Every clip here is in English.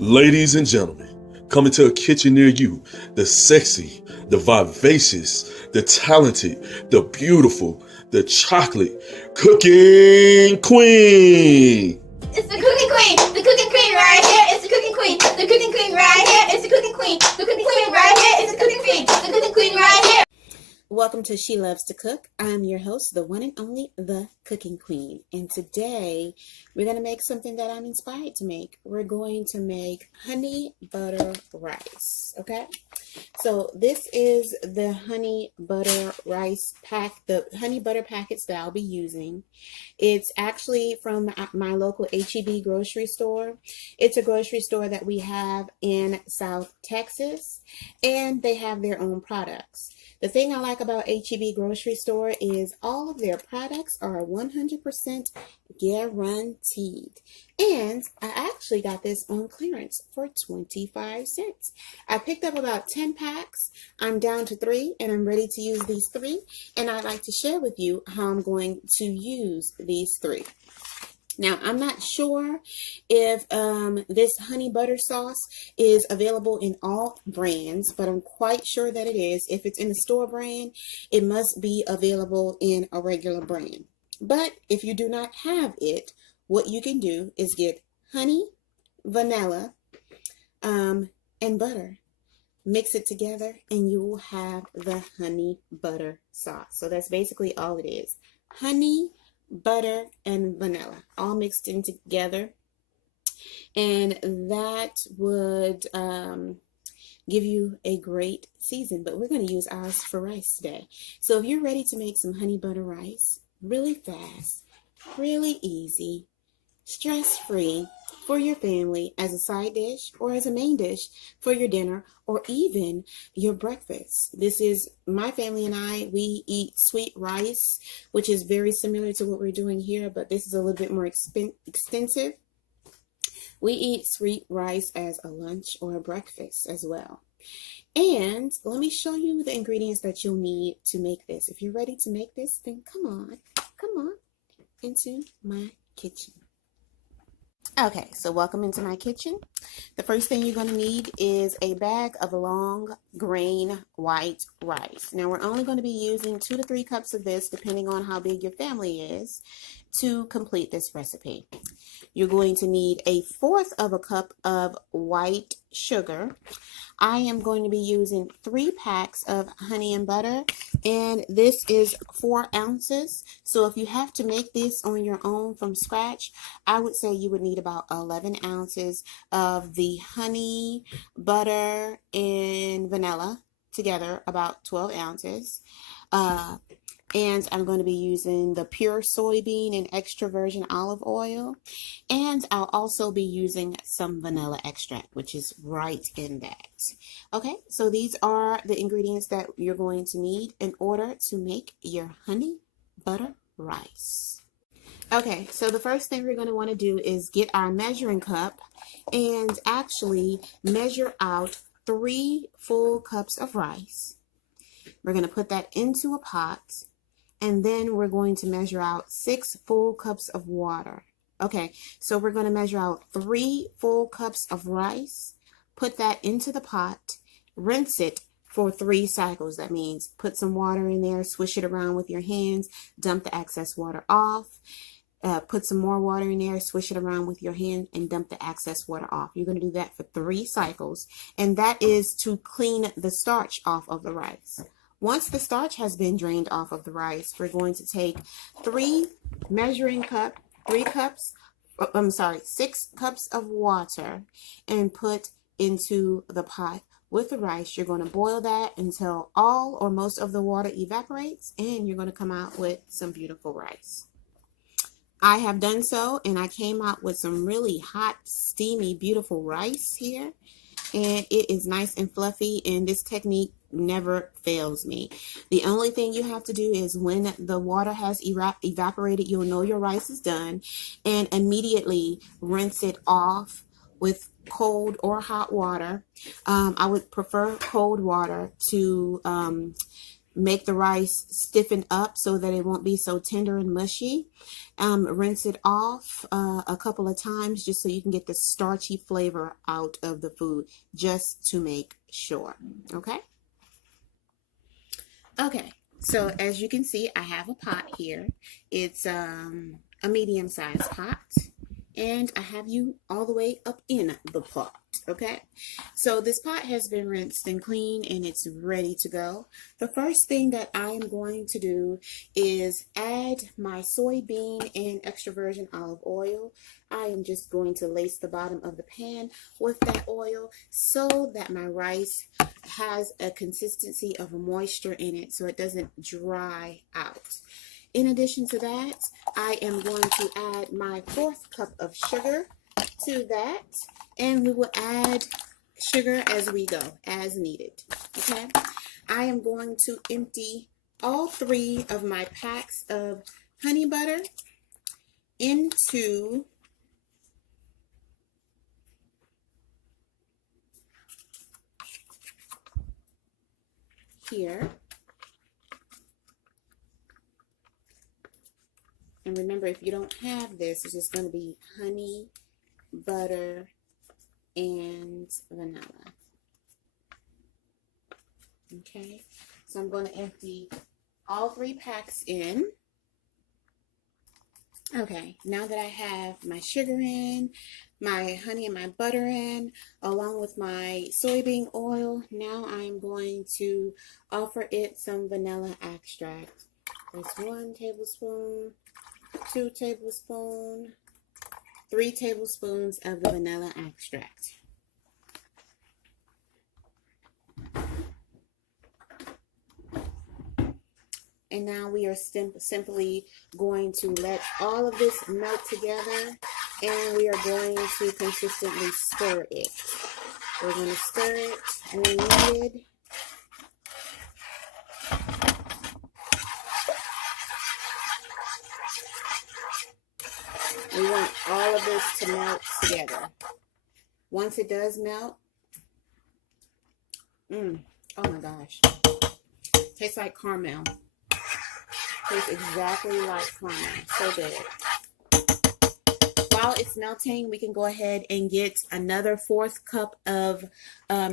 Ladies and gentlemen, coming to a kitchen near you, the sexy, the vivacious, the talented, the beautiful, the chocolate cooking queen. It's the cooking queen. The cooking queen right here. It's the cooking queen. The cooking queen right here. It's the cooking queen. The cooking queen right here. It's the cooking queen. The cooking queen right here. Welcome to She Loves to Cook. I'm your host, the one and only, the Cooking Queen. And today, we're going to make something that I'm inspired to make. We're going to make honey butter rice, okay? So this is the honey butter rice pack, the honey butter packets that I'll be using. It's actually from my local H-E-B grocery store. It's a grocery store that we have in South Texas, and they have their own products. The thing I like about H-E-B grocery store is all of their products are 100% guaranteed. And I actually got this on clearance for 25 cents. I picked up about 10 packs. I'm down to 3 and I'm ready to use these 3. And I'd like to share with you how I'm going to use these 3. Now, I'm not sure if this honey butter sauce is available in all brands, but I'm quite sure that it is. If it's in a store brand, it must be available in a regular brand. But if you do not have it, what you can do is get honey, vanilla, and butter. Mix it together and you will have the honey butter sauce. So that's basically all it is. Honey, butter, and vanilla all mixed in together, and that would give you a great season. But we're going to use ours for rice today. So if you're ready to make some honey butter rice really fast, really easy, stress-free for your family as a side dish or as a main dish for your dinner or even your breakfast. This is my family and I, we eat sweet rice, which is very similar to what we're doing here, but this is a little bit more extensive. We eat sweet rice as a lunch or a breakfast as well. And let me show you the ingredients that you'll need to make this. If you're ready to make this, then come on into my kitchen. Okay, so welcome into my kitchen. The first thing you're going to need is a bag of long grain white rice. Now, we're only going to be using 2 to 3 cups of this, depending on how big your family is, to complete this recipe. You're going to need 1/4 of a cup of white sugar. I am going to be using 3 packs of honey and butter, and this is 4 ounces. So if you have to make this on your own from scratch, I would say you would need about 11 ounces of the honey, butter, and vanilla together, about 12 ounces. And I'm going to be using the pure soybean and extra virgin olive oil. And I'll also be using some vanilla extract, which is right in that. Okay, so these are the ingredients that you're going to need in order to make your honey butter rice. Okay, so the first thing we're going to want to do is get our measuring cup and actually measure out 3 full cups of rice. We're going to put that into a pot. And then we're going to measure out 6 full cups of water. Okay, so we're going to measure out 3 full cups of rice, put that into the pot, rinse it for 3 cycles. That means put some water in there, swish it around with your hands, dump the excess water off, put some more water in there, swish it around with your hand, and dump the excess water off. You're going to do that for 3 cycles, and that is to clean the starch off of the rice. Once the starch has been drained off of the rice, we're going to take 6 cups of water and put into the pot with the rice. You're going to boil that until all or most of the water evaporates, and you're going to come out with some beautiful rice. I have done so, and I came out with some really hot, steamy, beautiful rice here. And it is nice and fluffy, and this technique never fails me. The only thing you have to do is when the water has evaporated, you'll know your rice is done, and immediately rinse it off with cold or hot water. I would prefer cold water to make the rice stiffen up so that it won't be so tender and mushy. Rinse it off a couple of times just so you can get the starchy flavor out of the food, just to make sure. Okay? Okay, so as you can see, I have a pot here. It's a medium-sized pot, and I have you all the way up in the pot. Okay, so this pot has been rinsed and cleaned and it's ready to go. The first thing that I am going to do is add my soybean and extra virgin olive oil. I am just going to lace the bottom of the pan with that oil so that my rice has a consistency of moisture in it so it doesn't dry out. In addition to that, I am going to add my 4th cup of sugar to that, and we will add sugar as we go, as needed. Okay, I am going to empty all 3 of my packs of honey butter into here. And remember, if you don't have this, it's just going to be honey, butter, and vanilla. Okay, so I'm going to empty all 3 packs in. Okay, now that I have my sugar in, my honey and my butter in, along with my soybean oil, now I'm going to offer it some vanilla extract. There's 1 tablespoon, 2 tablespoons, 3 tablespoons of the vanilla extract. And now we are simply going to let all of this melt together, and we are going to consistently stir it. We're going to stir it when needed. We want all of this to melt together. Once it does melt, oh my gosh, tastes like caramel. Tastes exactly like caramel. So good. While it's melting, we can go ahead and get another 4th cup of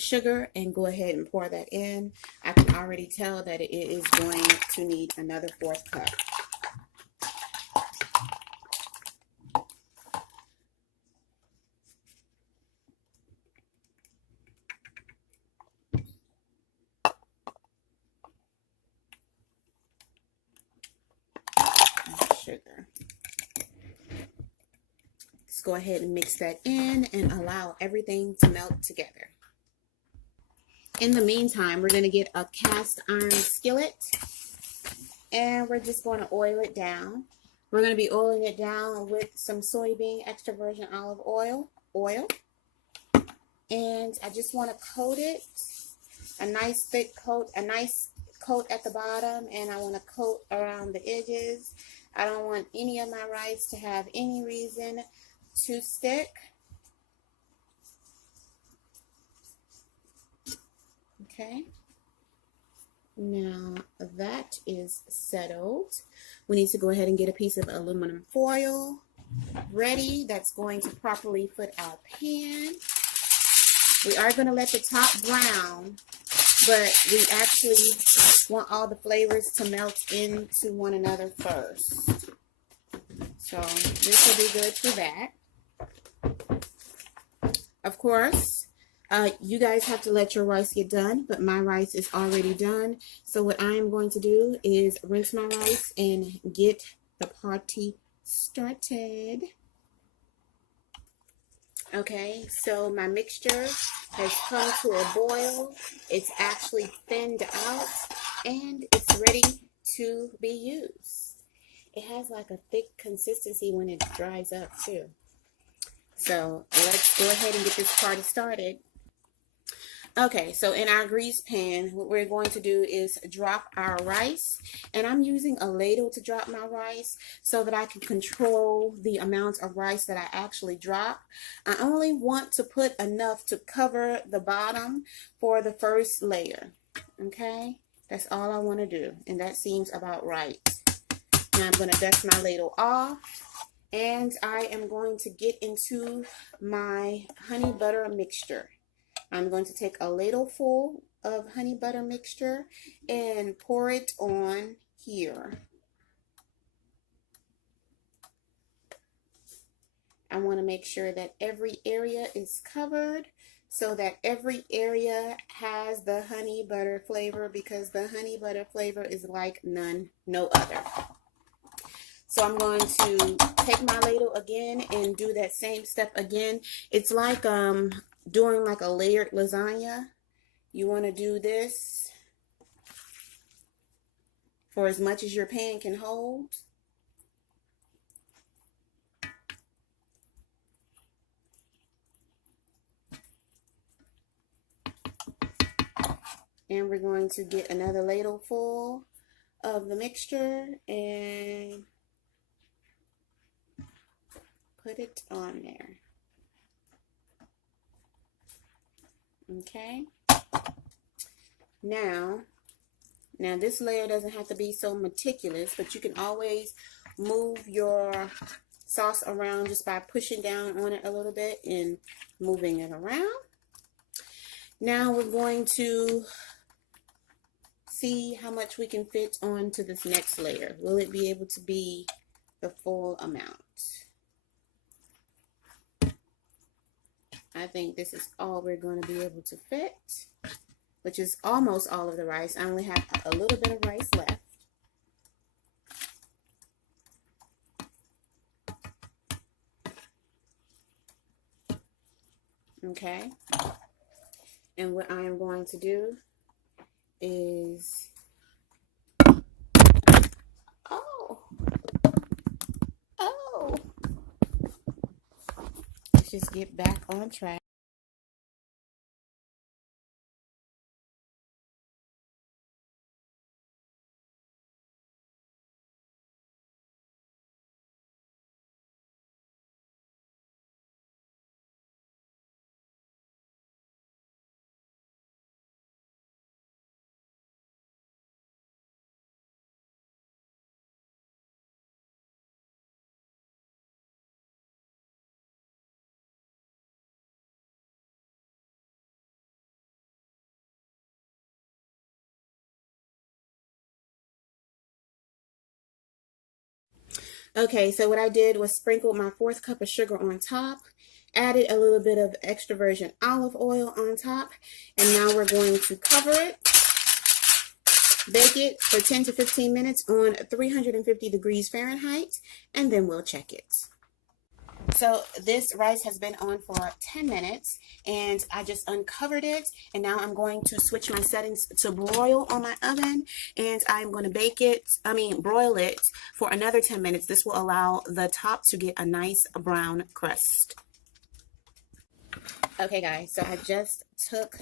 sugar and go ahead and pour that in. I can already tell that it is going to need another 4th cup. Sugar. Let's go ahead and mix that in and allow everything to melt together. In the meantime, we're going to get a cast iron skillet and we're just going to oil it down. We're going to be oiling it down with some soybean extra virgin olive oil. And I just want to coat it, a nice thick coat, a nice coat at the bottom, and I want to coat around the edges. I don't want any of my rice to have any reason to stick. Okay. Now that is settled, we need to go ahead and get a piece of aluminum foil ready. That's going to properly put our pan. We are going to let the top brown, but we actually want all the flavors to melt into one another first. So this will be good for that. Of course, you guys have to let your rice get done, but my rice is already done. So what I am going to do is rinse my rice and get the party started. Okay, so my mixture has come to a boil. It's actually thinned out and it's ready to be used. It has like a thick consistency when it dries up too. So let's go ahead and get this party started. Okay, so in our grease pan, what we're going to do is drop our rice. And I'm using a ladle to drop my rice so that I can control the amount of rice that I actually drop. I only want to put enough to cover the bottom for the first layer. Okay, That's all I want to do, and that seems about right. Now I'm going to dust my ladle off, and I am going to get into my honey butter mixture. I'm going to take a ladle full of honey butter mixture and pour it on here. I want to make sure that every area is covered so that every area has the honey butter flavor, because the honey butter flavor is like no other. So I'm going to take my ladle again and do that same step again. It's like doing like a layered lasagna. You want to do this for as much as your pan can hold. And we're going to get another ladle full of the mixture and put it on there. Okay. Now this layer doesn't have to be so meticulous, but you can always move your sauce around just by pushing down on it a little bit and moving it around. Now we're going to see how much we can fit onto this next layer. Will it be able to be the full amount? I think this is all we're going to be able to fit, which is almost all of the rice. I only have a little bit of rice left. Okay. And what I am going to do is, let's just get back on track. Okay, so what I did was sprinkled my 4th cup of sugar on top, added a little bit of extra virgin olive oil on top, and now we're going to cover it, bake it for 10 to 15 minutes on 350 degrees Fahrenheit, and then we'll check it. So this rice has been on for 10 minutes, and I just uncovered it, and now I'm going to switch my settings to broil on my oven, and I'm going to broil it for another 10 minutes. This will allow the top to get a nice brown crust. Okay guys, so I just took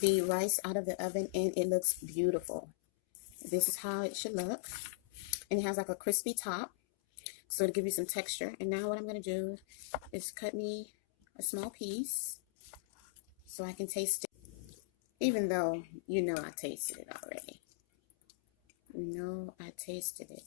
the rice out of the oven, and it looks beautiful. This is how it should look, and it has like a crispy top. So to give you some texture. And now what I'm going to do is cut me a small piece so I can taste it. Even though you know I tasted it already. You know I tasted it.